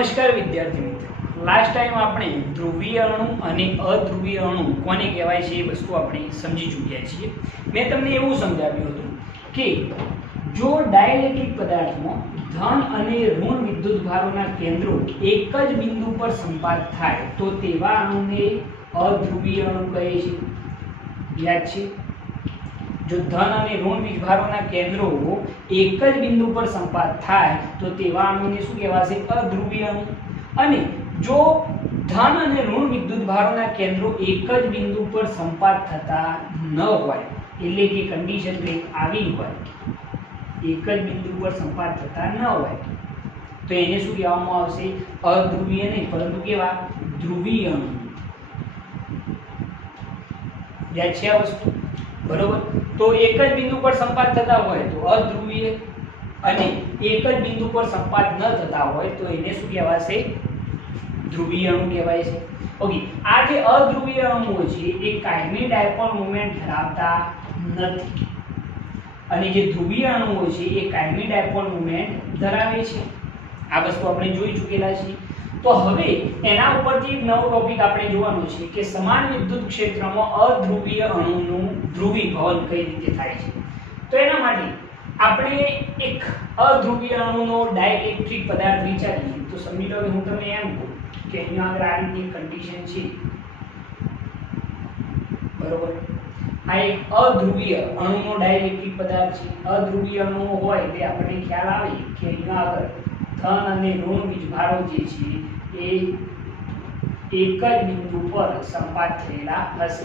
નમસ્કાર વિદ્યાર્થી મિત્રો, લાસ્ટ ટાઈમ આપણે ધ્રુવીય અણુ અને અધ્રુવીય અણુ કોને કહેવાય છે એ વસ્તુ આપણે સમજી ચૂક્યા છીએ. મેં તમને એવું સમજાવ્યું હતું કે જો ડાઇલેક્ટ્રિક પદાર્થમાં ધન અને ઋણ વિદ્યુતભારોના કેન્દ્રો એક જ બિંદુ પર સંપાત થાય તો તેવા અણુને અધ્રુવીય અણુ કહે છે. યાદ છે? જો ધન અને ઋણ વીજભારોના કેન્દ્રો એક જ બિંદુ પર સંપાત થાય તો તેવા અણુને શું કહેવાશે? અધ્રુવીય અણુ. અને જો ધન અને ઋણ વિદ્યુતભારોના કેન્દ્રો એક જ બિંદુ પર સંપાત થતા ન હોય, એટલે કે કન્ડિશન કંઈક આવી હોય, એક જ બિંદુ પર સંપાત થતા ન હોય, તો એને શું કહેવામાં આવશે? અધ્રુવીય નહીં, પરંતુ કેવા? ધ્રુવીય અણુ. યાદ છે આ વસ્તુ? બરોબર. તો એક જ બિંદુ પર સંપાત થતા હોય તો અધ્રુવીય, અને એક જ બિંદુ પર સંપાત ન થતા હોય તો એને શું કહેવાશે? ધ્રુવીય અણુ કહેવાય છે. ઓકે, આ જે અધ્રુવીય અણુઓ છે એ કાયમી ડાયપોલ મોમેન્ટ ધરાવતા નથી, અને જે ધ્રુવીય અણુઓ છે એ કાયમી ડાયપોલ મોમેન્ટ ધરાવે છે. આ વસ્તુ આપણે જોઈ ચૂકેલા છીએ. તો હવે એના ઉપરથી એક નવો ટોપિક આપણે જોવાનો છે કે સમાન વિદ્યુત ક્ષેત્રમાં અધ્રુવીય અણુનું ધ્રુવીભવન કઈ રીતે થાય છે. તો એના માટે આપણે એક અધ્રુવીય અણુનો ડાઇલેક્ટ્રિક પદાર્થ વિચારીએ તો સમજી લો કે હું તમને એમ કહું કે અહીંયા આગળ આ રીતની કન્ડિશન છે, બરોબર. આ એક અધ્રુવીય અણુનો ડાઇલેક્ટ્રિક પદાર્થ છે. અધ્રુવીય અણુઓ હોય એટલે આપણને ખ્યાલ આવે કે અહીંયા આગળ ધન અને ઋણ વીજભારો જે છે એ એક જ બિંદુ પર સંપાત થયેલા હશે.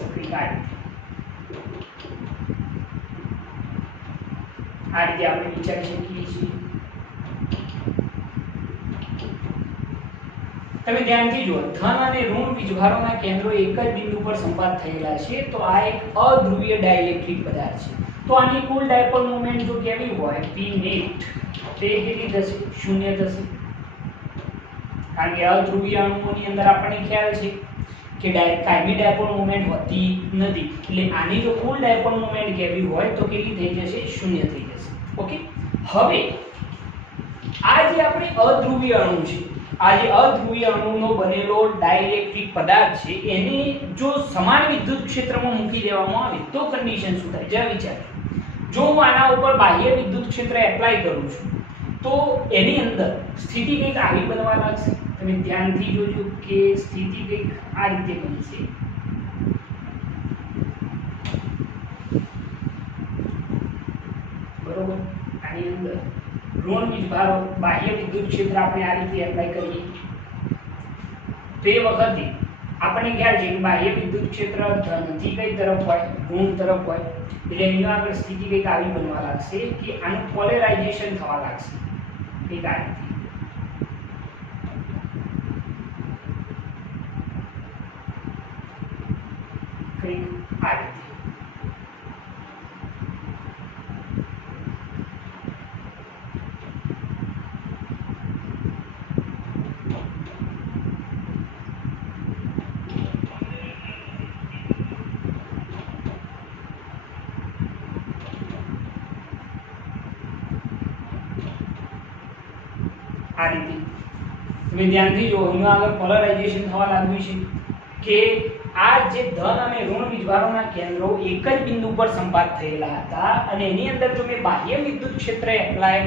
આ રીતે આપણે વિચારી શકીએ છીએ. તમે ધ્યાનથી જુઓ, ધન અને ઋણ વીજભારોના કેન્દ્રો એક જ બિંદુ પર સંપાત થયેલા છે, તો આ એક અધ્રુવીય ડાઇલેક્ટ્રિક પદાર્થ છે. તો આની કુલ ડાયપોલ મોમેન્ટ જો કેવી હોય, p નેટ, તે કેટલી થશે? 0 થશે. કારણ કે અધ્રુવીય અણુઓની અંદર આપણને ખ્યાલ છે કે કાયમી ડાયપોલ મોમેન્ટ હોતી નથી, એટલે આની જો કુલ ડાયપોલ મોમેન્ટ કેવી હોય તો કેટલી થઈ જશે? 0 થઈ જશે. ઓકે. હવે આ જે આપણે અધ્રુવીય અણુ છે, આ જે અધ્રુવીય અણુનો બનેલો ડાઇલેક્ટ્રિક પદાર્થ છે, એને જો સમાન વિદ્યુત ક્ષેત્રમાં મૂકી દેવામાં આવે તો કન્ડિશન શું થાય? જરા વિચાર. જો હું આના ઉપર બાહ્ય વિદ્યુત ક્ષેત્ર એપ્લાય કરું છું તો એની અંદર સ્થિતિ કંઈક આવી બનવા લાગશે. તમે ધ્યાનથી જોજો કે સ્થિતિ કંઈક આ રીતે બનશે. બરોબર. આની અંદર ઋણ વીજભારો બાહ્ય વિદ્યુત ક્ષેત્ર આપણે આ રીતે એપ્લાય કરીએ તો એ વખતે આપણને ખ્યાલ છે કે બાહ્ય વિદ્યુત ક્ષેત્ર ધનથી કઈ તરફ હોય? ઋણ તરફ હોય. એટલે અહીંયા આગળ સ્થિતિ કંઈક આવી બનવા લાગશે કે આનું પોલેરાઇઝેશન થવા લાગશે. કંઈક આ રીતે. કંઈક આ રીતે. આ રીતે તમે ધ્યાનથી જો, અહીંયા આગળ પોલરાઇઝેશન થવા લાગ્યું છે કે આ જે ધન અને ઋણ વીજભારોના કેન્દ્રો એક જ બિંદુ પર સંપાત થયેલા હતા, અને એની અંદર જો મેં બાહ્ય વિદ્યુત ક્ષેત્ર એપ્લાય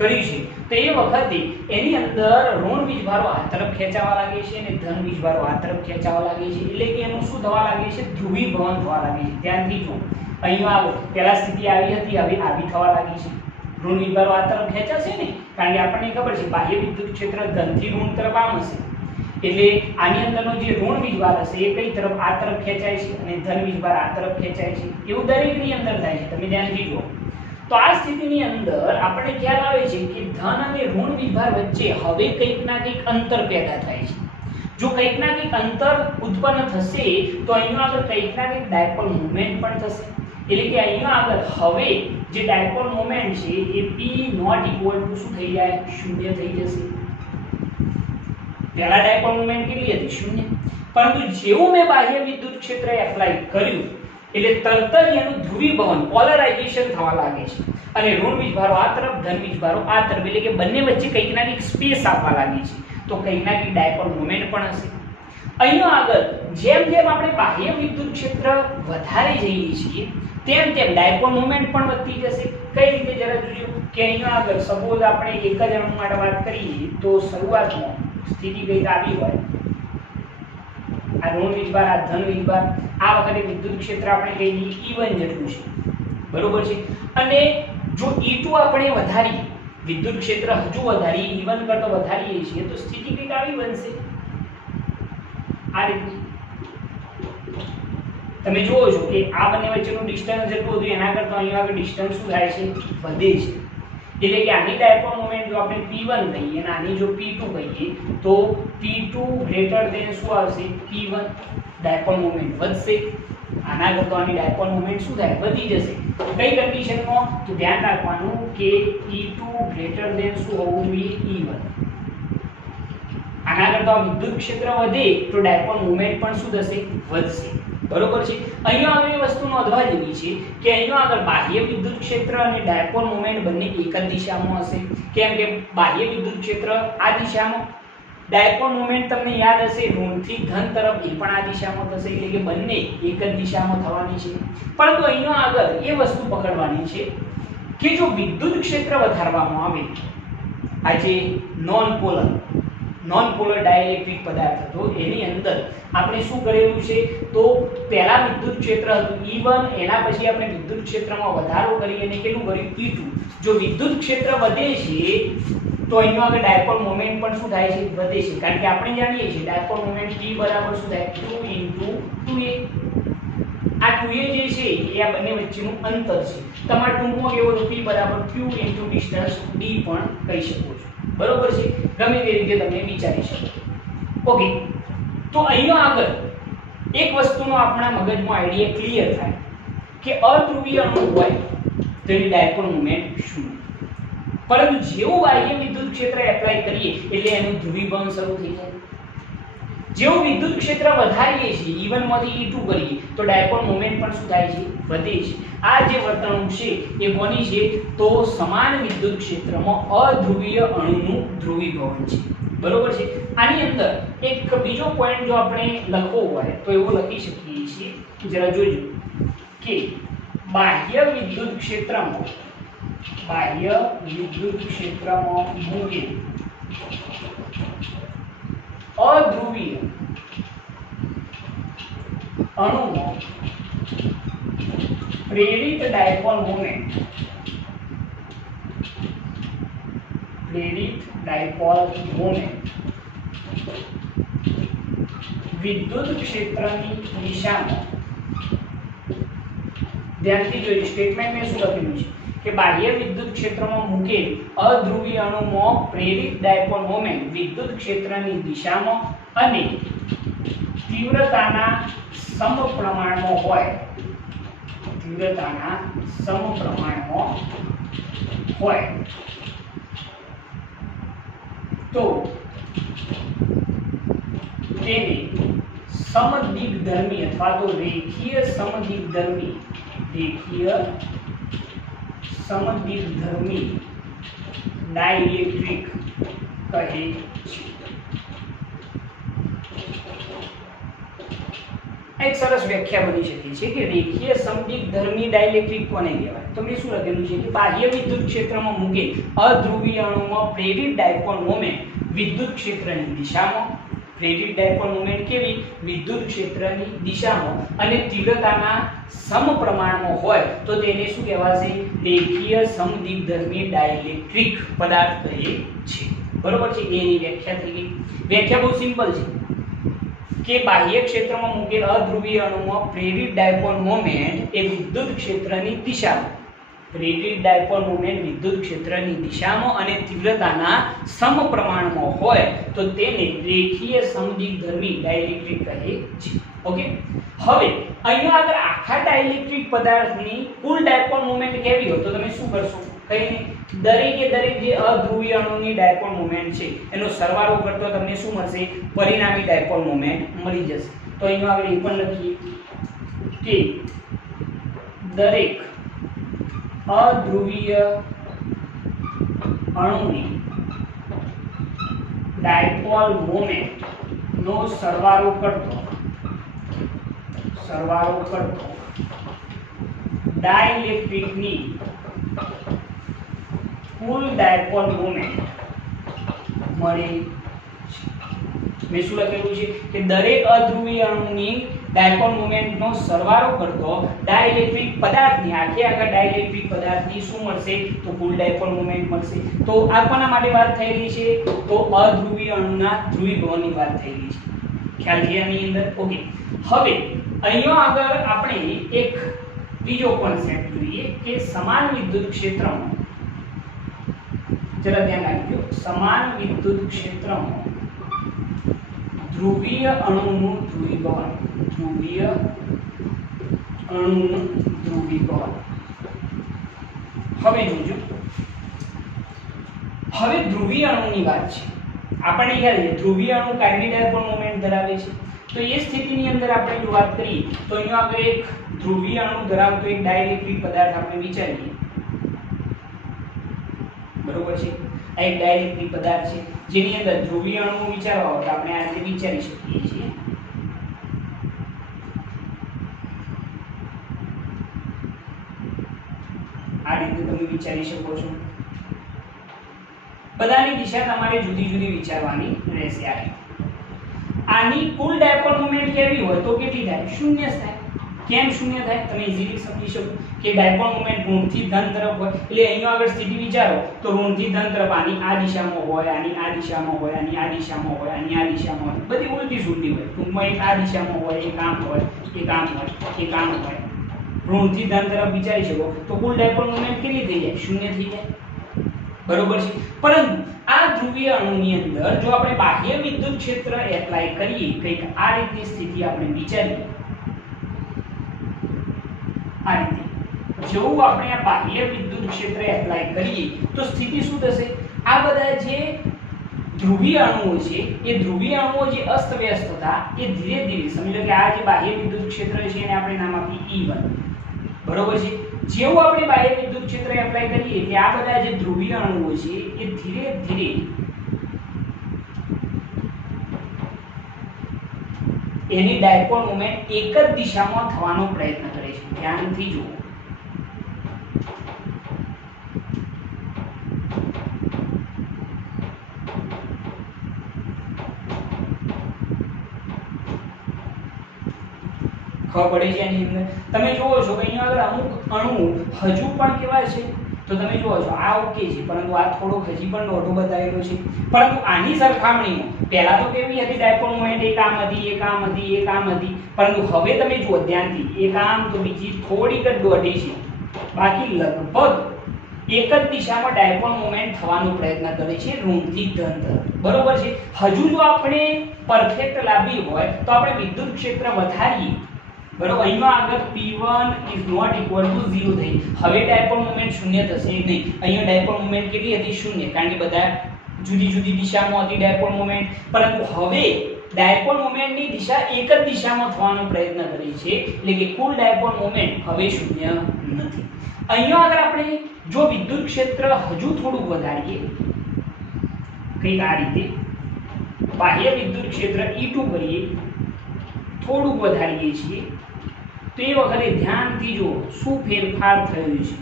કર્યું છે તો એ વખતે એની અંદર ઋણ વીજભારો આ તરફ ખેંચાવા લાગે છે અને ધન વીજભારો આ તરફ ખેંચાવા લાગે છે. એટલે કે એનું શું થવા લાગે છે? ધ્રુવીભવન થવા લાગે છે. ધ્યાનથી જો, અહીંયા આવો, પહેલા સ્થિતિ આવી હતી, હવે આવી થવા લાગી છે. ઋણ વીજભારો આ તરફ ખેંચાશે ને, કારણ કે આપણને ખબર છે બાહ્ય વિદ્યુત ક્ષેત્ર ધનથી ઋણ તરફ આમ હશે, એટલે આની અંદરનો જે ઋણ વીજભાર હશે એ કઈ તરફ? આ તરફ ખેંચાય છે, અને ધન વીજભાર આ તરફ ખેંચાય છે. એવું દરેકની અંદર થાય છે. તમે ધ્યાનથી જુઓ. તો આ સ્થિતિની અંદર આપણને ખ્યાલ આવે છે કે ધન અને ઋણ વીજભાર વચ્ચે હવે કંઈક ના કંઈક અંતર પેદા થાય છે. જો કંઈક ના કંઈક અંતર ઉત્પન્ન થશે તો અહીંયા આગળ કંઈક ના કંઈક ડાયપોલ મોમેન્ટ પણ થશે. એટલે કે અહીંયા આગળ હવે જે ડાયપોલ મોમેન્ટ છે એ p નોટ ઇક્વલ ટુ શું થઈ જાય? 0 થઈ જશે. પહેલા ડાયપોલ મોમેન્ટ કેટલી હતી? 0. પરંતુ જેવું મેં બાહ્ય વિદ્યુત ક્ષેત્ર એપ્લાય કર્યું એટલે તરત જ એનું ધ્રુવીભવન, પોલરાઇઝેશન થવા લાગે છે, અને ઋણ વીજભારો આ તરફ, ધન વીજભારો આ તરફ, એટલે કે બંને વચ્ચે કંઈક ના કંઈક સ્પેસ આપવા લાગી છે. તો કંઈક ના કંઈક ડાયપોલ મોમેન્ટ પણ હશે. અહીંયા આગળ જેમ જેમ આપણે બાહ્ય વિદ્યુત ક્ષેત્ર વધારે જઈએ છીએ તેમ તેમ ડાયપોલ મોમેન્ટ પણ વધતી જશે. કઈ રીતે જરા જોજો કે અહીંયા આગળ સપોઝ આપણે એક જ અણુ માટે વાત કરીએ તો શરૂઆતમાં સ્થિતિ કંઈક આવી હોય, આ ઋણ વીજભાર, આ ધન વીજભાર, આ વખતે વિદ્યુત ક્ષેત્ર આપણે કહીએ E1 જેટલું છે, બરોબર છે. અને જો E2 આપણે વધારીએ, વિદ્યુત ક્ષેત્ર હજુ વધારીએ, E1 કરતા વધારીએ છીએ તો સ્થિતિ કંઈક આવી બનશે, આ રીતે. તમે જુઓ છો કે આ બંને વચ્ચેનું ડિસ્ટન્સ જેટલું હતું એના કરતા અહીંયા આગળ ડિસ્ટન્સ શું થાય છે, વધે છે. એટલે કે આની ડાયપોલ મોમેન્ટ જો આપણે P1 કહીએ અને આની જો P2 કહીએ તો P2 ગ્રેટર દેન શું આવશે, P1, ડાયપોલ મોમેન્ટ વધશે. આના કરતા આની ડાયપોલ મોમેન્ટ શું થાય, વધી જશે. કઈ કન્ડિશનમાં, તો ધ્યાન રાખવાનું કે E2 ગ્રેટર દેન શું હોવું જોઈએ, E1. આના કરતા વિદ્યુત ક્ષેત્ર વધે તો ડાયપોલ મોમેન્ટ પણ શું થશે, વધશે, બરોબર છે. અહીંયા આગળ એ વસ્તુ નોંધવા જેવી છે કે અહીંયા આગળ બાહ્ય વિદ્યુત ક્ષેત્ર અને ડાયપોલ મોમેન્ટ બંને એક જ દિશામાં હશે. કેમ કે બાહ્ય વિદ્યુત ક્ષેત્ર આ દિશામાં, ડાયપોલ મોમેન્ટ તમને યાદ હશે ઋણથી ધન તરફ એ પણ આ દિશામાં થશે, એટલે કે બંને એક જ દિશામાં થવાની છે. પરંતુ અહીંયા આગળ એ વસ્તુ પકડવાની છે કે જો વિદ્યુત ક્ષેત્ર વધારવામાં આવે, આ જે નોન પોલર ડાઇલેક્ટ્રિક પદાર્થ હતો એની અંદર આપણે શું કરેલું છે, તો પહેલા વિદ્યુત ક્ષેત્ર હતું E1, એના પછી આપણે વિદ્યુત ક્ષેત્રમાં વધારો કરી અને કેટલું કર્યું, E2. જો વિદ્યુત ક્ષેત્ર વધે છે તો અહીંયા આગળ ડાયપોલ મોમેન્ટ પણ શું થાય છે, વધે છે. કારણ કે આપણે જાણીએ છીએ ડાયપોલ મોમેન્ટ P બરાબર શું થાય, 2 * 2a. આ 2a જે છે એ આ બંને વચ્ચેનું અંતર છે. તમારા ટૂંકમાં કેવો તો P બરાબર q * ડિસ્ટન્સ d પણ કહી શકો છો, બરોબર છે. ગમે તે રીતે તમે વિચારી શકો. ઓકે, તો અહીંયા આગળ એક વસ્તુનો આપણા મગજમાં આઈડિયા ક્લિયર થાય કે અધ્રુવીય અણુ હોય તેની ડાયપોલ મોમેન્ટ શું. પરંતુ જેવું બાહ્ય વિદ્યુત ક્ષેત્ર એપ્લાય કરીએ એટલે એનું ધ્રુવીભવન શરૂ થઈ જાય. જેવું વિદ્યુત ક્ષેત્ર વધારીએ છીએ, E1 માંથી E2 કરીએ તો ડાયપોલ મોમેન્ટ પણ શું થાય છે, વધે છે. આ જે વર્તણૂક છે એ કોની છે, તો સમાન વિદ્યુત ક્ષેત્રમાં અધ્રુવીય અણુનું ધ્રુવીભવન છે, બરોબર છે. આની અંદર એક બીજો પોઈન્ટ જો આપણે લખવો હોય તો એવો લખી શકીએ છીએ, જરા જોજો કે બાહ્ય વિદ્યુત ક્ષેત્રમાં મૂકેલ અધ્રુવીય અણુમાં પ્રેરિત ડાયપોલ મોમેન્ટ વિદ્યુત ક્ષેત્રની દિશામાં, ધ્યાનથી જોજો સ્ટેટમેન્ટ મેં શું લખેલું છે કે બાહ્ય વિદ્યુત ક્ષેત્રમાં મૂકેલ અધ્રુવીય અણુમાં પ્રેરિત ડાયપોલ મોમેન્ટ વિદ્યુત ક્ષેત્રની દિશામાં અને તીવ્રતાના સમપ્રમાણમાં હોય તો તેને સમદિગ્ધર્મી અથવા તો રેખીય સમદિગ્ધર્મી ડાઇલેક્ટ્રિક કહે છે. એક સરસ વ્યાખ્યા બની શકે છે કે રેખીય સમદિગ્ધર્મી ડાઇલેક્ટ્રિક કોને કહેવાય. તો મેં શું લખેલું છે કે બાહ્ય વિદ્યુત ક્ષેત્રમાં મૂકેલ અધ્રુવીય અણુમાં પ્રેરિત ડાયપોલ મોમેન્ટ વિદ્યુત ક્ષેત્રની દિશામાં, પ્રેરિત ડાયપોલ મોમેન્ટ કેવી, વિદ્યુત ક્ષેત્રની દિશામાં અને તીવ્રતાના સમપ્રમાણમાં હોય તો તેને શું કહેવાશે, રેખીય સમદિગ્ધર્મી ડાઇલેક્ટ્રિક પદાર્થ કહે છે, બરોબર છે. એની વ્યાખ્યા થઈ ગઈ. વ્યાખ્યા બહુ સિમ્પલ છે કે બાહ્ય ક્ષેત્રમાં મૂકેલ અધ્રુવીય અણુમાં પ્રેરિત ડાયપોલ મોમેન્ટ એ વિદ્યુત ક્ષેત્રની દિશામાં, પ્રેરિત ડાયપોલ મોમેન્ટ વિદ્યુત ક્ષેત્રની દિશામાં અને તીવ્રતાના સમપ્રમાણમાં હોય તો તેને રેખીય સમદિગ્ધર્મી ડાઇલેક્ટ્રિક કહે છે. ઓકે, હવે અહીંયા આગળ આખા ડાઇલેક્ટ્રિક પદાર્થની કુલ ડાયપોલ મોમેન્ટ કેવી હોય તો તમે શું કરશો, કઈ નહીં, દરેકે દરેક જે અધ્રુવીય અણુની ડાયપોલ મોમેન્ટ છે એનો સરવાળો કરતો તમને શું મળશે, પરિણામી ડાયપોલ મોમેન્ટ મળી જશે. તો અહીંયા આગળ એ પણ લખીએ કે દરેક અધ્રુવીય અણુની ડાયપોલ મોમેન્ટ નો સરવાળો કરતો ડાઇલેક્ટ્રિકની કુલ ડાયપોલ મોમેન્ટ મળે છે. મેં શું લખેલું છે કે દરેક અધ્રુવીય અણુની ડાયપોલ મોમેન્ટનો સરવાળો કરતો ડાઇલેક્ટ્રિક પદાર્થની આખા ડાઇલેક્ટ્રિક પદાર્થની શું મળશે તો કુલ ડાયપોલ મોમેન્ટ મળશે. તો આ કોના માટે વાત થઈ રહી છે તો અધ્રુવીય અણુના ધ્રુવીભવનની વાત થઈ રહી છે. ખ્યાલ છે આની અંદર? ઓકે. હવે અહીંયા આગળ આપણે એક બીજો કોન્સેપ્ટ જોઈએ કે સમાન વિદ્યુત ક્ષેત્રમાં, જરા ધ્યાન રાખજો, સમાન વિદ્યુત ક્ષેત્રમાં ધ્રુવીય અણુનું ધ્રુવીભવન, હવે જોજો, હવે ધ્રુવીય અણુની વાત છે. આપણને ખ્યાલ છે ધ્રુવીય અણુ કાર્ડિક ડાયપોલ મોમેન્ટ ધરાવે છે. તો એ સ્થિતિની અંદર આપણે જો વાત કરીએ તો અહીંયા આગળ એક ધ્રુવીય અણુ ધરાવતો એક ડાઇલેક્ટ્રિક પદાર્થ આપણે વિચારીએ, બરોબર છે. આ એક ડાઇલેક્ટ્રિક પદાર્થ છે જેની અંદર ધ્રુવીય અણુ વિચારવા હોય તો આપણે આ રીતે વિચારી શકીએ છીએ. આ રીતે તમે વિચારી શકો છો. બધાની દિશા તમારે જુદી જુદી વિચારવાની રહેશે. આની કુલ ડાયપોલ મોમેન્ટ કેવી હોય તો કેટલી થાય? શૂન્ય થાય. કેમ શૂન્ય થાય? તમે ઈઝીલી સમજી શકો કે ડાયપોલ મોમેન્ટ ઋણથી ધન તરફ હોય એટલે અહીંયા આગળ સ્થિતિ વિચારો તો ઋણથી ધન તરફ આની આ દિશામાં હોય, આની આ દિશામાં હોય, આની આ દિશામાં હોય, આની આ દિશામાં હોય, બધી ઉલટી સુલટી હોય. ટૂંકમાં એક આ દિશામાં હોય, એક આમ હોય, એક આમ હોય, એક આમ હોય. ઋણથી ધન તરફ વિચારી શકો તો કુલ ડાયપોલ મોમેન્ટ કેટલી થઈ જાય? શૂન્ય થઈ જાય. બરોબર છે. પરંતુ આ ધ્રુવીય અણુની અંદર જો આપણે બાહ્ય વિદ્યુત ક્ષેત્ર એપ્લાય કરીએ, કંઈક આ રીતની સ્થિતિ આપણે વિચારીએ, આ રીતે જેવું આપણે આ બાહ્ય વિદ્યુત ક્ષેત્ર એપ્લાય કરીએ તો સ્થિતિ શું થશે? આ બધા જે ધ્રુવીય અણુઓ છે એ ધ્રુવીય અણુઓ જે અસ્તવ્યસ્ત હતા એ ધીરે ધીરે સમજી લો કે આ જે બાહ્ય વિદ્યુત ક્ષેત્ર છે એને આપણે નામ આપીએ E1, બરોબર છે. જેવું આપણે બાહ્ય વિદ્યુત ક્ષેત્ર એપ્લાય કરીએ એટલે આ બધા જે ધ્રુવીય અણુઓ છે એ ધીરે ધીરે એની ડાયપોલ મોમેન્ટ એક જ દિશામાં થવાનો પ્રયત્ન કરે છે. ધ્યાનથી જુઓ. ખબર પડે છે એની અંદર? તમે જોવો છો કે અહીંયા આગળ અમુક અણુ હજુ પણ કેવા છે તો તમે જોવો છો આ ઓકે છે પરંતુ આ થોડોક હજી પણ નોટો બતાવેલો છે. પરંતુ આની સરખામણીમાં પહેલા તો કેવી હતી ડાયપોલ મોમેન્ટ? એક આમ હતી, એક આમ હતી, એક આમ હતી. પરંતુ હવે તમે જુઓ ધ્યાનથી, એક આમ તો બીજી થોડીક જ દોઢી છે. બાકી લગભગ એક જ દિશામાં ડાયપોલ મોમેન્ટ થવાનો પ્રયત્ન કરે છે ઋણથી ધન તરફ, બરોબર છે. હજુ જો આપણે પરફેક્ટ લાવવી હોય તો આપણે વિદ્યુત ક્ષેત્ર વધારીએ, બરોબર. અહીંયા આગળ P1 = 0 થઈ. હવે ડાયપોલ મોમેન્ટ શૂન્ય થશે નહીં. અહીંયા ડાયપોલ મોમેન્ટ કેટલી હતી? શૂન્ય, કારણ કે બધા જુદી જુદી દિશામાં હતી ડાયપોલ મોમેન્ટ. પરંતુ હવે ડાયપોલ મોમેન્ટની દિશા એક જ દિશામાં થવાનો પ્રયત્ન કરે છે એટલે કે કુલ ડાયપોલ મોમેન્ટ હવે શૂન્ય નથી. અહીંયા આગળ આપણે જો વિદ્યુત ક્ષેત્ર હજુ થોડું વધારીએ, કંઈક આ રીતે બાહ્ય વિદ્યુત ક્ષેત્ર E2 કરીએ, થોડુંક વધારીએ છીએ તો એ વખતે ધ્યાનથી જુઓ શું ફેરફાર થયો છે.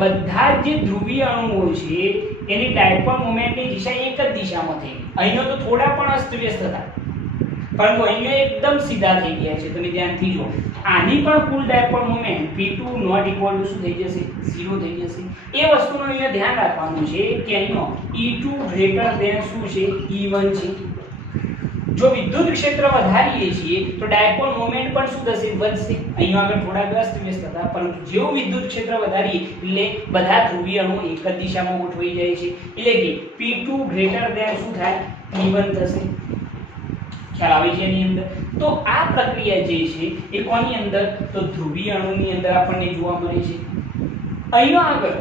બધા જે ધ્રુવીય અણુઓ છે એની ડાયપોલ મોમેન્ટની દિશા એક જ દિશામાં થઈ. અહીંયા તો થોડા પણ અસ્તવ્યસ્ત હતા પરંતુ અહીંયા એકદમ સીધા થઈ ગયા છે. તમે ધ્યાનથી જુઓ. આની પણ કુલ ડાયપોલ મોમેન્ટ P2 ≠ શું થઈ જશે? 0 થઈ જશે. એ વસ્તુનું અહીંયા ધ્યાન રાખવાનું છે કે અહીંયા E2 > શું છે? E1 છે. જો વિદ્યુત ક્ષેત્ર વધારીએ છીએ તો ડાયપોલ મોમેન્ટ પણ શું થશે? વધશે. અહીંયા આગળ થોડા અસ્તવ્યસ્ત હતા પરંતુ જેવું વિદ્યુત ક્ષેત્ર વધારીએ એટલે બધા ધ્રુવીય અણુ એક જ દિશામાં ગોઠવાઈ જાય છે એટલે કે P2 > શું થાય? E1 થશે. ખ્યાલ આવે છે એની અંદર? તો આ પ્રક્રિયા જે છે એ કોની અંદર? તો ધ્રુવીય અણુની અંદર આપણને જોવા મળે છે. અહીંયા આગળ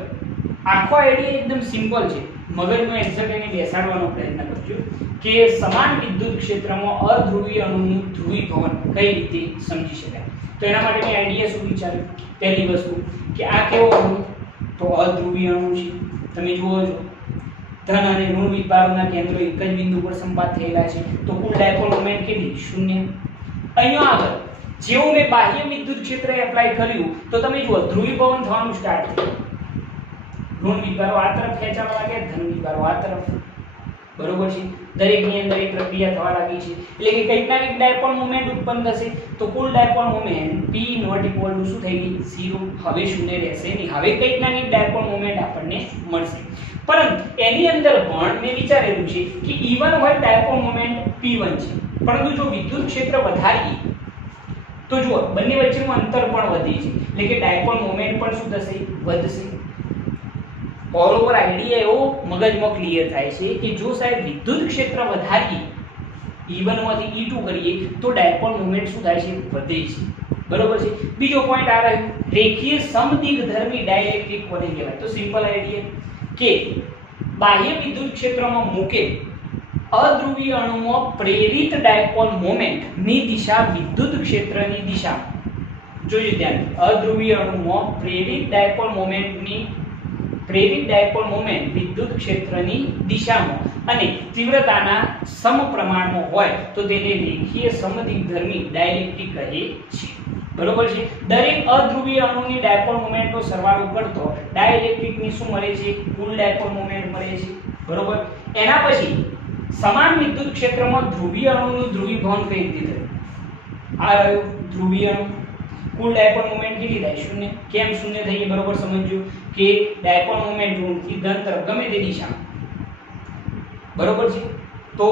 આખો આઈડિયા એકદમ સિમ્પલ છે. મગજમાં એક્ઝેક્ટ એને બેસાડવાનો પ્રયત્ન કરજો કે સમાન વિદ્યુત ક્ષેત્રમાં અધ્રુવીય અણુનું ધ્રુવીભવન કઈ રીતે સમજી શકાય. તો એના માટે મેં આઈડિયા શું વિચાર્યું? પહેલી વસ્તુ કે આ કેવો અણુ? તો અધ્રુવી અણુ છે. તમે જુઓ છો ધન અને ઋણ વીજભારોના કેન્દ્રો એક જ બિંદુ પર સંપાત થયેલા છે તો કુલ ડાયપોલ મોમેન્ટ કેટલી? 0. અહીંયા આગળ જેવું મેં બાહ્ય વિદ્યુત ક્ષેત્ર એપ્લાય કર્યું તો તમે જુઓ ધ્રુવીભવન થવાનું સ્ટાર્ટ થયું. ઋણ વીજભારો આ તરફ ખેંચાવા લાગે, ધન વીજભારો આ તરફ. બરોબર છે. દરેકની અંદર એક પ્રક્રિયા થવા લાગી છે એટલે કે કંઈક ના કંઈક ડાયપોલ મોમેન્ટ ઉત્પન્ન થશે તો કુલ dipole moment P naught equal to શું થઈ ગઈ? 0. હવે શૂન્ય રહેશે નહીં. હવે કંઈક ના કંઈક ડાયપોલ મોમેન્ટ આપણને મળશે. પરંતુ એની અંદર પણ મેં વિચારેલું છે કે E1 હોય ડાયપોલ મોમેન્ટ P1 છે, પરંતુ જો વિદ્યુત ક્ષેત્ર વધારીએ તો જુઓ બંને વચ્ચેનું અંતર પણ વધે છે એટલે કે ડાયપોલ મોમેન્ટ પણ શું થશે? વધશે. ઓલ ઓવર આઈડિયા એવો મગજમાં ક્લિયર થાય છે કે જો સાહેબ વિદ્યુત ક્ષેત્ર વધારીએ E1 માંથી E2 કરીએ તો ડાયપોલ મોમેન્ટ શું થાય છે? વધે છે. બરોબર છે. બીજો પોઈન્ટ આ રહ્યો રેખીય સમદિગ્ધર્મી ડાઇલેક્ટ્રિક કોને કહેવાય? તો સિમ્પલ આઈડિયા કે બાહ્ય વિદ્યુત ક્ષેત્રમાં મૂકેલ અધ્રુવીય અણુમાં પ્રેરિત ડાયપોલ મોમેન્ટ ની દિશા વિદ્યુત ક્ષેત્રની દિશામાં. જોજો ધ્યાન, અધ્રુવીય અણુમાં પ્રેરિત ડાયપોલ મોમેન્ટ વિદ્યુત ક્ષેત્રની દિશામાં અને તીવ્રતાના સમપ્રમાણમાં હોય તો તેને રેખીય સમદિગ્ધર્મી ડાઇલેક્ટ્રિક કહે છે. બરોબર છે. દરેક અધ્રુવીય અણુની ડાયપોલ મોમેન્ટનો સરવાળો કરતો ડાઇલેક્ટ્રિકની શું મળે છે? કુલ ડાયપોલ મોમેન્ટ મળે છે. બરોબર. એના પછી સમાન વિદ્યુત ક્ષેત્રમાં ધ્રુવીય અણુનું ધ્રુવીભવન કઈ રીતે થયું? આ રહ્યું ધ્રુવીય અણુ. કુલ ડાયપોલ મોમેન્ટ કેટલી થાય? 0. કેમ 0 થઈ? બરોબર સમજજો કે ડાયપોલ મોમેન્ટ ઋણથી ધન તરફ ગમે તે દિશામાં. બરોબર છે. તો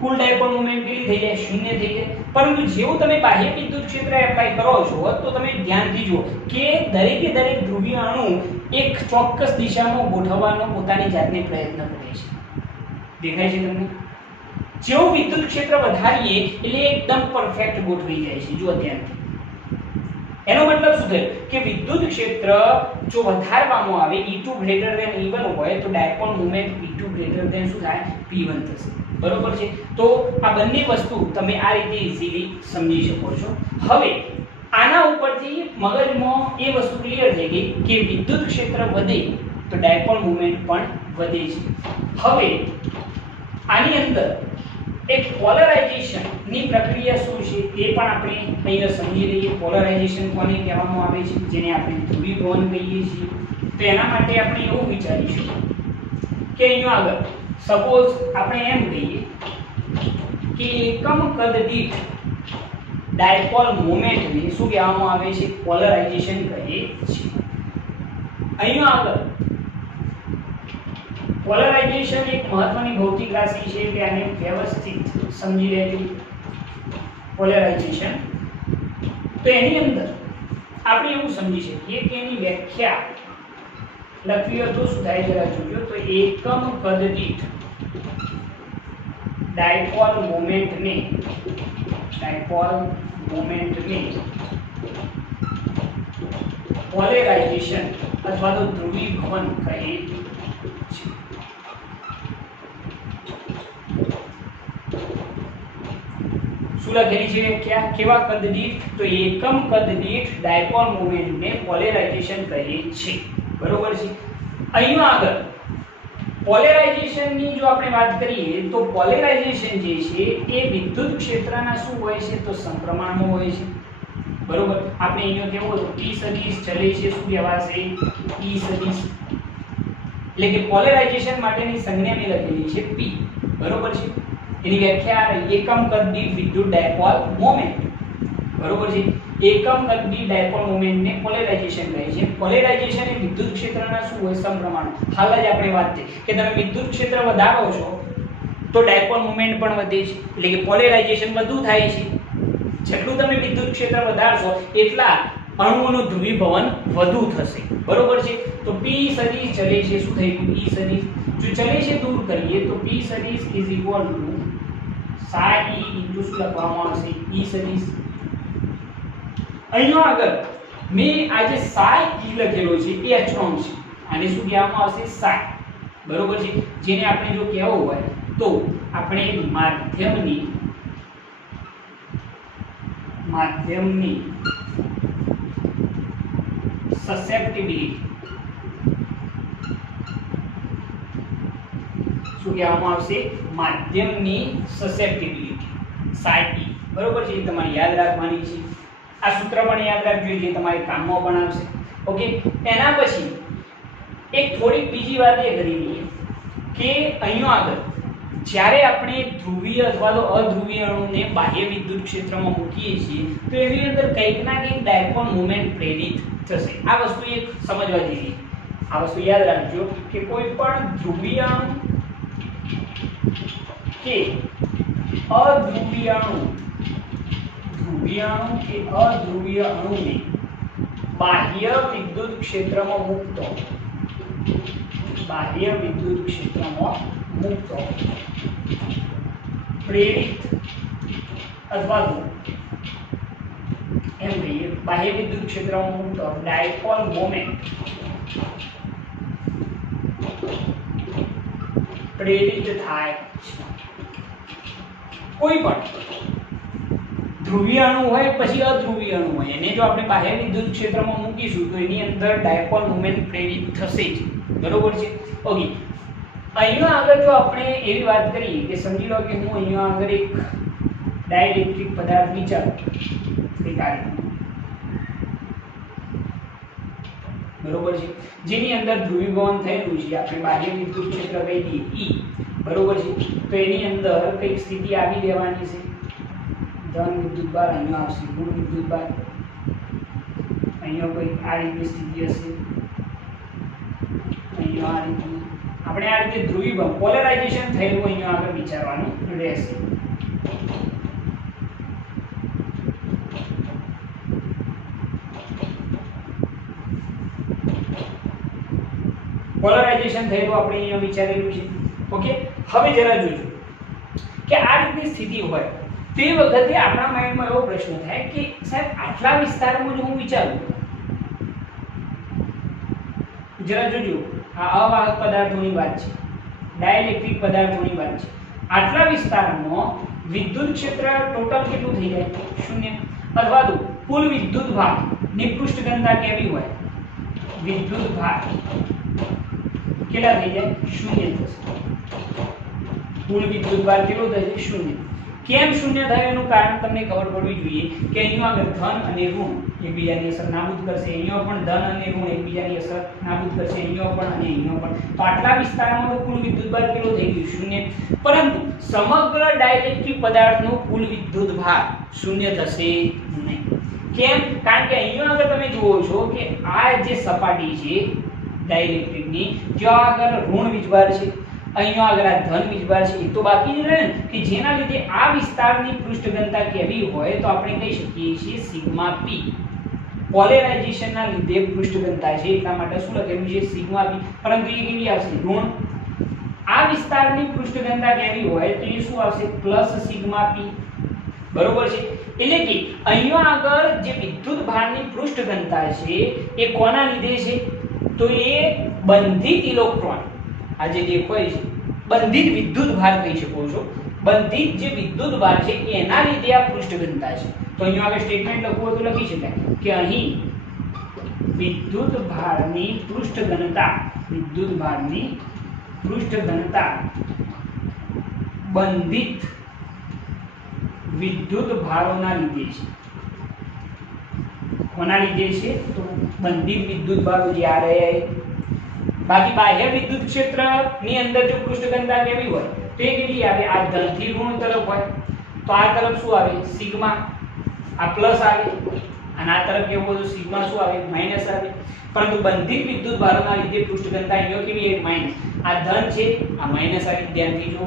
કુલ ડાયપોલ મોમેન્ટ કેટલી થઈ જાય? 0 થઈ જાય. પરંતુ જેવું તમે બાહ્ય વિદ્યુત ક્ષેત્ર એપ્લાય કરો છો તો તમે ધ્યાનથી જુઓ કે દરેકે દરેક ધ્રુવીય અણુ એક ચોક્કસ દિશામાં ગોઠવવાનો પોતાની જાતને પ્રયત્ન કરે છે. દેખાય છે તમને? જેવું વિદ્યુત ક્ષેત્ર વધારીએ એટલે એકદમ પરફેક્ટ ગોઠવાઈ જાય છે. જુઓ ધ્યાનથી. એનો મતલબ શું થયો કે વિદ્યુત ક્ષેત્ર જો વધારવામાં આવે E2 E1 હોય તો ડાયપોલ મોમેન્ટ P2 શું થાય? P1 થશે. બરોબર છે. તો આ બંને વસ્તુ તમે આ રીતે ઈઝીલી સમજી શકો છો. હવે આના ઉપરથી મગજમાં એ વસ્તુ ક્લિયર થઈ ગઈ કે વિદ્યુત ક્ષેત્ર વધે તો ડાયપોલ મોમેન્ટ પણ વધે છે. હવે આની અંદર એક પોલરાઇઝેશન ની પ્રક્રિયા શું છે એ પણ આપણે અહીંયા સમજી લઈએ. પોલરાઇઝેશન કોને કહેવામાં આવે છે? જેને આપણે ધ્રુવીભવન કહીએ છીએ. તો એના માટે આપણે એવું વિચારીશું કે અહીંયા આગળ સપોઝ આપણે એમ કહીએ કે એકમ કદ દીઠ ડાયપોલ મોમેન્ટને શું કહેવામાં આવે છે? પોલરાઇઝેશન કહે છે. અહીંયા આગળ પોલરાઇઝેશન એક મહત્વની ભૌતિક રાશિ છે કે આને વ્યવસ્થિત સમજી લેજો. પોલરાઇઝેશન તો એની અંદર આપણે એવું સમજી શકીએ કે એની વ્યાખ્યા લખવી હોય તો શું થાય જરા જોજો. તો એકમ કદ દીઠ ડાયપોલ મોમેન્ટને પોલરાઇઝેશન અથવા તો ધ્રુવીભવન કહે છે. શું લખેલી છે વ્યાખ્યા? કેવા કદ દીઠ? તો એકમ કદ દીઠ ડાયપોલ મોમેન્ટને પોલરાઇઝેશન કહે છે. બરોબર છે. અહીંયા આગળ પોલરાઇઝેશનની જો આપણે વાત કરીએ તો પોલરાઇઝેશન જે છે એ વિદ્યુત ક્ષેત્રના શું હોય છે? તો સમપ્રમાણમાં હોય છે. બરોબર. આપણે અહીંયા કેવું હતું? P સદિશ ચલે છે શું કહેવાશે? E સદિશ. એટલે કે પોલરાઇઝેશન માટેની સંજ્ઞા મેં લખેલી છે P. બરોબર છે. એની વ્યાખ્યા એકમ કદ દીઠ વિદ્યુત ડાયપોલ મોમેન્ટ. બરોબર છે. એકમ કદ દીઠ ડાયપોલ મોમેન્ટને પોલરાઇઝેશન કહે છે. પોલરાઇઝેશન એ વિદ્યુત ક્ષેત્રના શું હોય? સમપ્રમાણ. હાલ જ આપણે વાત થઈ કે તમે વિદ્યુત ક્ષેત્ર વધારો છો તો ડાયપોલ મોમેન્ટ પણ વધે છે. એટલે કે પોલરાઇઝેશન વધુ થાય છે. જેટલું તમે વિદ્યુત ક્ષેત્ર વધારશો એટલા અણુઓનું ધ્રુવીભવન વધુ થશે. બરોબર છે. તો P સદિશ ચલે છે શું થઈ ગયું? E સદિશ. જો ચલે છે દૂર કરીએ તો P સદિશ is equal to psi E into શું લખવામાં આવશે? E સદિશ. અહીંયા આગળ મેં આ જે psi E લખેલો છે એ અચળાંક છે. આને શું કહેવામાં આવશે? psi. બરોબર છે. જેને આપણે જો કહેવું હોય તો આપણે માધ્યમની સસેપ્ટિબિલિટી શું કહેવામાં આવશે? માધ્યમની સસેપ્ટિબિલિટી psi e બરોબર છે, એ તમારે યાદ રાખવાની છે. આ સૂત્ર પણ યાદ રાખજો, જે તમારે કામમાં પણ આવશે. ઓકે, એના પછી એક થોડીક બીજી વાત એ કરી લઈએ કે અહીંયા આગળ જ્યારે આપણે ધ્રુવીય અથવા તો અધ્રુવીય અણુને બાહ્ય વિદ્યુત ક્ષેત્રમાં મૂકીએ છીએ તો એની અંદર કંઈક ના કંઈક ડાયપોલ મોમેન્ટ પ્રેરિત થશે. આ વસ્તુ એક સમજવા જેવી. આ વસ્તુ યાદ રાખજો કે કોઈ પણ ધ્રુવીય અણુ કે અધ્રુવીય અણુ, ધ્રુવીય અણુ કે અધ્રુવીય અણુને બાહ્ય વિદ્યુત ક્ષેત્રમાં મૂકતો, બાહ્ય વિદ્યુત ક્ષેત્રમાં મૂકતો પ્રેરિત અથવા તો એમ કહીએ બાહ્ય વિદ્યુત ક્ષેત્રમાં મૂકતો ડાયપોલ મોમેન્ટ પ્રેરિત થાય છે. કોઈ પણ ધ્રુવીય અણુ હોય પછી અધ્રુવીય અણુ હોય, એને જો આપણે બાહ્ય વિદ્યુત ક્ષેત્રમાં મૂકીશું તો એની અંદર ડાયપોલ મોમેન્ટ પ્રેરિત થશે જ. બરોબર છે? ઓકે, અહીંયા આગળ જો આપણે એવી વાત કરીએ કે સમજી લો કે હું અહીંયા આગળ એક ડાઇલેક્ટ્રિક પદાર્થ વિચારું એક આ રીતે. બરોબર છે, જેની અંદર ધ્રુવીભવન થયેલું છે, આપણે બાહ્ય વિદ્યુત ક્ષેત્ર કહી દઈએ E. બરોબર છે, તો એની અંદર કઈ સ્થિતિ આવી રહેવાની છે? ધન વિદ્યુતભાર અહીંયા આવશે, ઋણ વિદ્યુતભાર અહીંયા કોઈ આ રીતની સ્થિતિ હશે, અહીંયા આ રીતની. આપણે આ રીતે ધ્રુવીભવન પોલરાઇઝેશન થયેલું અહીંયા આગળ વિચારવાનું રહેશે. પોલરાઇઝેશન થયેલું આપણે અહીંયા વિચારેલું છે. ઓકે, હવે જરા જોજો કે આ રીતની સ્થિતિ હોય તે વખતે આપણા માઇન્ડમાં એવો પ્રશ્ન થાય કે સાહેબ આટલા વિસ્તારમાં જો હું વિચારું, જરા જોજો આ અવાહક પદાર્થોની વાત છે, ડાઇલેક્ટ્રિક પદાર્થોની વાત છે. આટલા વિસ્તારમાં વિદ્યુત ક્ષેત્ર ટોટલ કેટલું થઈ જાય? 0. અથવા તો કુલ વિદ્યુત ભારની પૃષ્ઠ ઘનતા કેવી હોય? વિદ્યુત ભાર કેટલા થઈ જાય? 0 થશે. કુલ વિદ્યુત ભાર કેટલો થશે? 0. કેમ 0 થાય એનું કારણ તમને ખબર પડવી જોઈએ કે અહીંયા આગળ ધન અને ઋણ એકબીજાની અસર નાબૂદ કરશે, અહીંયા પણ ધન અને ઋણ એકબીજાની અસર નાબૂદ કરશે, અહીંયા પણ અને અહીંયા પણ. તો આટલા વિસ્તારમાં તો કુલ વિદ્યુત ભાર કેટલો થઈ ગયો? 0. પરંતુ સમગ્ર ડાઇલેક્ટ્રિક પદાર્થનો કુલ વિદ્યુત ભાર 0 થશે નહીં. કેમ? કારણ કે અહીંયા આગળ તમે જુઓ છો કે આ જે સપાટી છે ડાઇલેક્ટ્રિકની, જ્યાં આગળ ઋણ વીજભાર છે, અહીંયા આગળ આ ધન વીજભાર છે, એ તો બાકી જ રહે ને, કે જેના લીધે આ વિસ્તારની પૃષ્ઠ ઘનતા કેવી હોય તો આપણે કહી શકીએ છીએ સિગ્મા p. પોલરાઇઝેશનના લીધે પૃષ્ઠ ઘનતા છે એટલા માટે શું લખેલું છે? Sigma p. પરંતુ એ કેવી આવશે? ઋણ. આ વિસ્તારની પૃષ્ઠ ઘનતા કેવી હોય તો એ શું આવશે? Plus sigma p. બરોબર છે, એટલે કે અહીંયા આગળ જે વિદ્યુત ભારની પૃષ્ઠ ઘનતા છે એ કોના લીધે છે? તો એ બંધિત ઇલેક્ટ્રોન, આ જે દેખાય છે બંધિત વિદ્યુત ભાર કહી શકો છો, બંધિત જે વિદ્યુત ભાર છે એના લીધે આ પૃષ્ઠ ઘનતા છે. તો અહીંયા આગળ સ્ટેટમેન્ટ લખવું હોય તો લખી શકાય કે અહીં વિદ્યુત ભારની પૃષ્ઠ ઘનતા, વિદ્યુત ભારની પૃષ્ઠ ઘનતા બંધિત વિદ્યુત ભારોના લીધે છે. કોના લીધે છે? તો બંધિત વિદ્યુત ભારો જે આ રહ્યા. બાકી બાહ્ય વિદ્યુત ક્ષેત્રની અંદર જો પૃષ્ઠ ઘનતા કેવી હોય તો એ કેવી આવે? આ ધનથી ઋણ તરફ હોય તો આ તરફ શું આવે? સિગ્મા. આ પ્લસ આવે અને આ તરફ કેવું બધું સિગ્મા શું આવે? માઈનસ આવે. પરંતુ બંધિત વિદ્યુત ભારોના લીધે પૃષ્ઠ ઘનતા અહીંયા કેવી આવે? માઈનસ. આ ધન છે, આ માઈનસ આવે, ધ્યાનથી જો.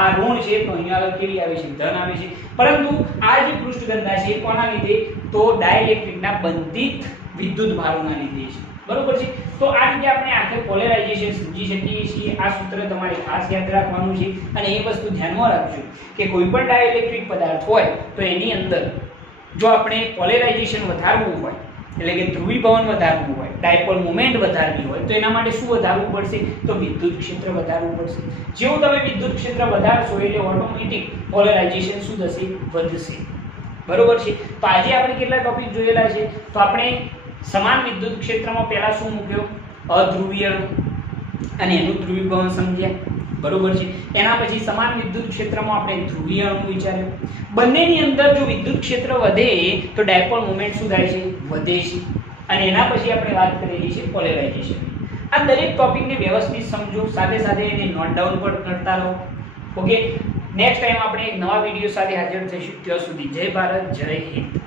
આ ઋણ છે તો અહીંયા આગળ કેવી આવે છે? ધન આવે છે. પરંતુ આ જે પૃષ્ઠ ઘનતા છે કોના લીધે? તો ડાઇલેક્ટ્રિકના બંધિત વિદ્યુત ભારોના લીધે છે. બરોબર છે? તો આ રીતે આપણે આખરે પોલરાઇઝેશન સમજી શકીએ છીએ. આ સૂત્ર તમારે ખાસ યાદ રાખવાનું છે અને એ વસ્તુ ધ્યાનમાં રાખજો કે કોઈ પણ ડાઇલેક્ટ્રિક પદાર્થ હોય તો એની અંદર જો આપણે પોલરાઇઝેશન વધારવું હોય, એટલે કે ધ્રુવીભવન વધારવું હોય, ડાયપોલ મોમેન્ટ વધારવી હોય તો એના માટે શું વધારવું પડશે? તો વિદ્યુત ક્ષેત્ર વધારવું પડશે. જેવું તમે વિદ્યુત ક્ષેત્ર વધારશો એટલે ઓટોમેટિક પોલરાઇઝેશન શું થશે? વધશે. બરોબર છે? તો આજે આપણે કેટલા ટોપિક જોયેલા છે? તો આપણે સમાન વિદ્યુત ક્ષેત્રમાં પહેલા શું મૂક્યો? અધ્રુવીય અને એનું ધ્રુવીભવન સમજ્યા. બરોબર છે. એના પછી સમાન વિદ્યુત ક્ષેત્રમાં આપણે ધ્રુવીય અણુ વિચાર્યો. બંનેની અંદર જો વિદ્યુત ક્ષેત્ર વધે તો ડાયપોલ મોમેન્ટ શું થાય છે? વધે છે. અને એના પછી આપણે વાત કરેલી છે પોલેરાઇઝેશન. આ દરેક ટોપિકને વ્યવસ્થિત સમજો, સાથે સાથે એને નોટ ડાઉન પણ કરતા રહો. ઓકે, નેક્સ્ટ ટાઈમ આપણે એક નવા વિડિયો સાથે હાજર થઈશું. ત્યાં સુધી જય ભારત, જય હિન્દ.